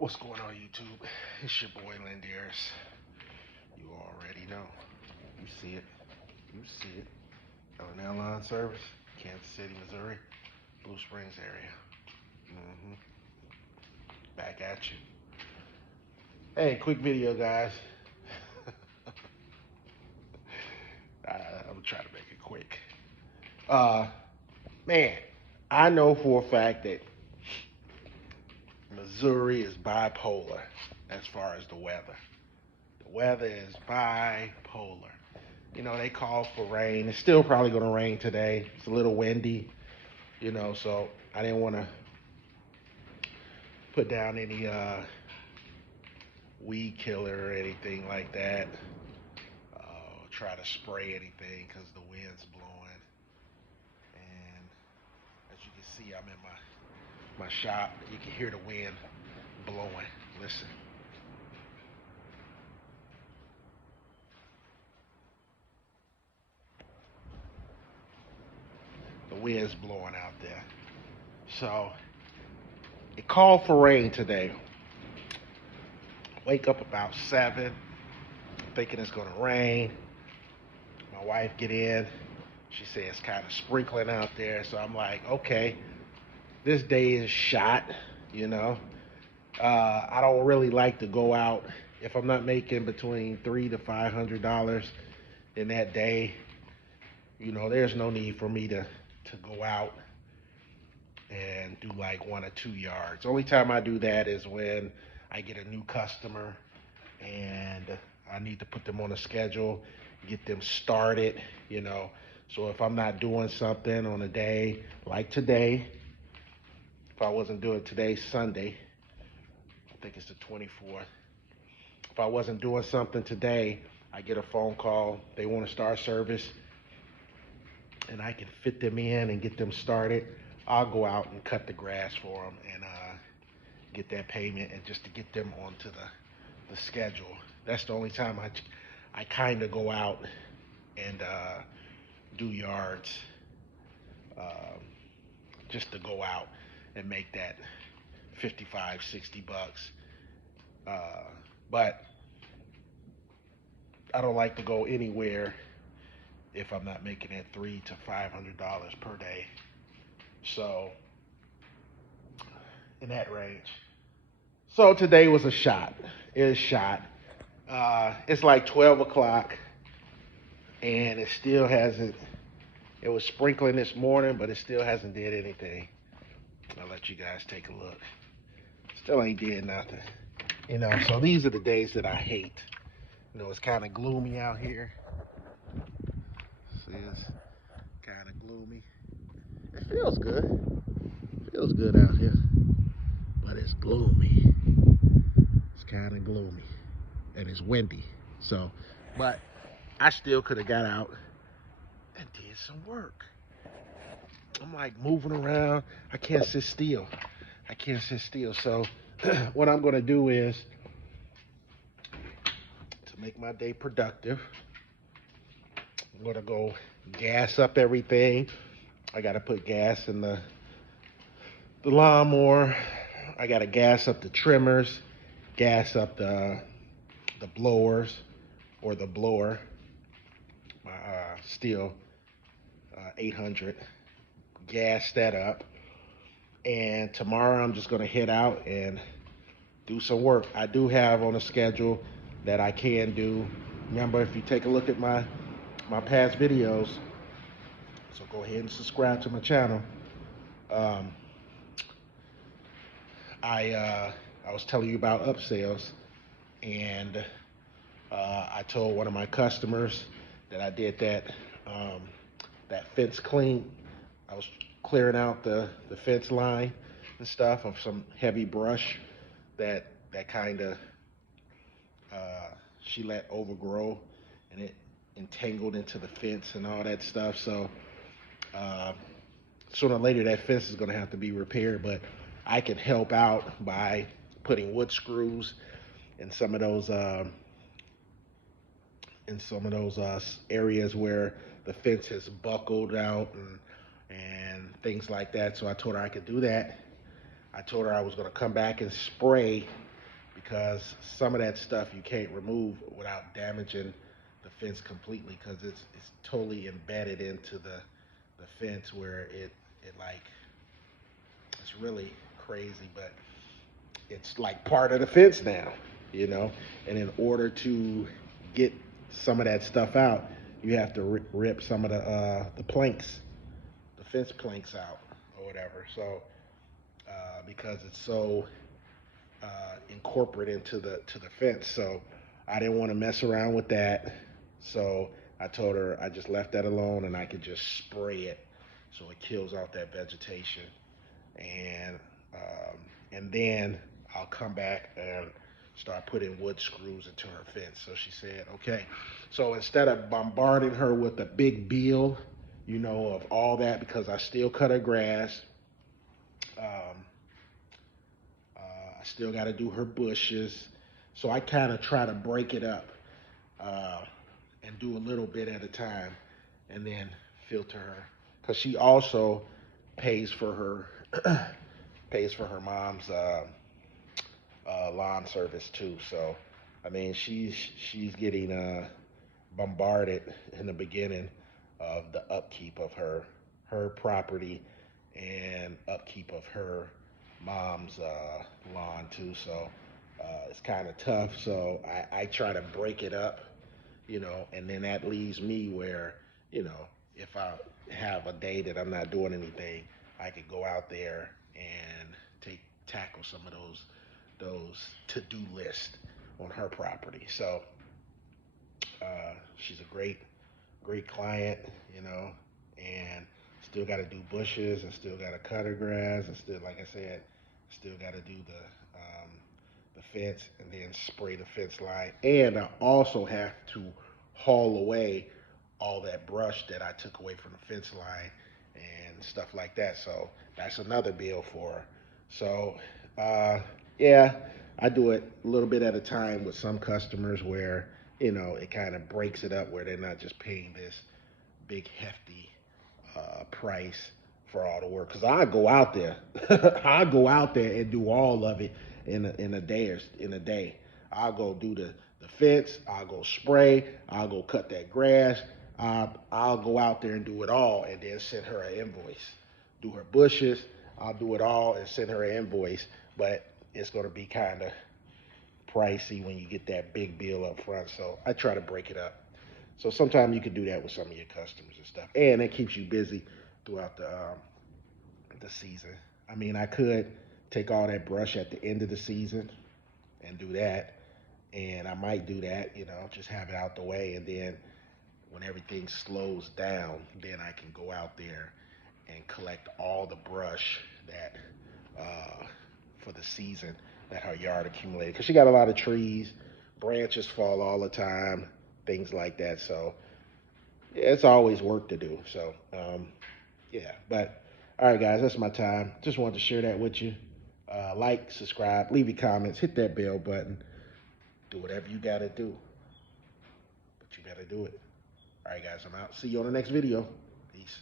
What's going on, YouTube? It's your boy Landeris. You already know. You see it. You see it. On airline service, Kansas City, Missouri, Blue Springs area. hmm Back at you. Hey, quick video, guys. I'm gonna try to make it quick. Uh, man, I know for a fact that Missouri is bipolar as far as the weather. The weather is bipolar. You know, they call for rain. It's still probably going to rain today. It's a little windy, so I didn't want to put down any weed killer or anything like that. Try to spray anything because the wind's blowing. And as you can see, I'm in my shop. You can hear the wind blowing. Listen. The wind's blowing out there. So it called for rain today. Wake up about 7, thinking it's gonna rain. My wife get in. She says it's kind of sprinkling out there. So I'm like, okay, this day is shot. You know, I don't really like to go out if I'm not making between $300 to $500 in that day. You know, there's no need for me to go out and do like 1 or 2 yards. Only time I do that is when I get a new customer and I need to put them on a schedule, get them started. So if I'm not doing something on a day like today, if I wasn't doing today, Sunday, I think it's the 24th. If I wasn't doing something today, I get a phone call. They want to start service and I can fit them in and get them started. I'll go out and cut the grass for them and get that payment and just to get them onto the schedule. That's the only time I kind of go out and do yards, um, just to go out and make that 55, 60 bucks. But I don't like to go anywhere if I'm not making it $300 to $500 per day. So in that range. So today was a shot. It was shot. It's like 12 o'clock, and it still hasn't. It was sprinkling this morning, but it still hasn't did anything. I'll let you guys take a look. Still ain't did nothing. So these are the days that I hate. It's kind of gloomy out here. See, it's kind of gloomy. It feels good. It feels good out here, but it's gloomy. It's kind of gloomy, and it's windy. So, but I still could have got out and did some work. I'm like moving around. I can't sit still. I can't sit still. So what I'm going to do is to make my day productive. I'm going to go gas up everything. I got to put gas in the lawnmower. I got to gas up the trimmers, gas up the blowers or the blower. My Stihl 800. Gas that up. And tomorrow I'm just going to head out and do some work. I do have on a schedule that I can do. Remember, if you take a look at my past videos, so go ahead and subscribe to my channel. Um, I was telling you about upsells, and I told one of my customers that I did that fence clean. I was clearing out the fence line and stuff of some heavy brush that kind of she let overgrow, and it entangled into the fence and all that stuff. So uh, sooner or later that fence is going to have to be repaired, but I can help out by putting wood screws in some of those areas where the fence has buckled out and things like that. So I told her I could do that. I told her I was going to come back and spray because some of that stuff you can't remove without damaging the fence completely, because it's totally embedded into the fence where it like it's really crazy, but it's like part of the fence now, you know. And in order to get some of that stuff out, you have to rip some of the planks, the fence planks out or whatever. So because it's so incorporate into the fence. So I didn't want to mess around with that. So I told her I just left that alone and I could just spray it so it kills out that vegetation. And um, and then I'll come back and start putting wood screws into her fence. So she said, okay. So instead of bombarding her with a big bill, you know, of all that, because I still cut her grass, um, I still got to do her bushes. So I kind of try to break it up uh, and do a little bit at a time, and then filter her, because she also pays for her pays for her mom's lawn service too. So I mean, she's getting bombarded in the beginning of the upkeep of her property and upkeep of her mom's lawn too. So it's kind of tough. So I try to break it up, you know, and then that leaves me where, you know, if I have a day that I'm not doing anything, I could go out there and tackle some of those to-do lists on her property. So she's a great client, you know, and still got to do bushes and still got to cut her grass and still, like I said, still got to do the fence and then spray the fence line. And I also have to haul away all that brush that I took away from the fence line and stuff like that. So that's another bill for her. So uh, yeah, I do it a little bit at a time with some customers where, you know, it kind of breaks it up where they're not just paying this big hefty price for all the work. Because I go out there, I go out there and do all of it in a day or in a day. I'll go do the fence. I'll go spray. I'll go cut that grass. I'll go out there and do it all, and then send her an invoice. Do her bushes. I'll do it all and send her an invoice. But it's going to be kind of pricey when you get that big bill up front. So I try to break it up. So sometimes you can do that with some of your customers and stuff, and it keeps you busy throughout the season. I mean, I could take all that brush at the end of the season and do that, and I might do that, you know, just have it out the way, and then when everything slows down, then I can go out there and collect all the brush that uh, for the season that her yard accumulated. Because she got a lot of trees, branches fall all the time, things like that. So yeah, it's always work to do. So yeah, but all right, guys, that's my time. Just wanted to share that with you. Like, subscribe, leave your comments, hit that bell button, do whatever you got to do, but you got to do it. All right, guys, I'm out. See you on the next video. Peace.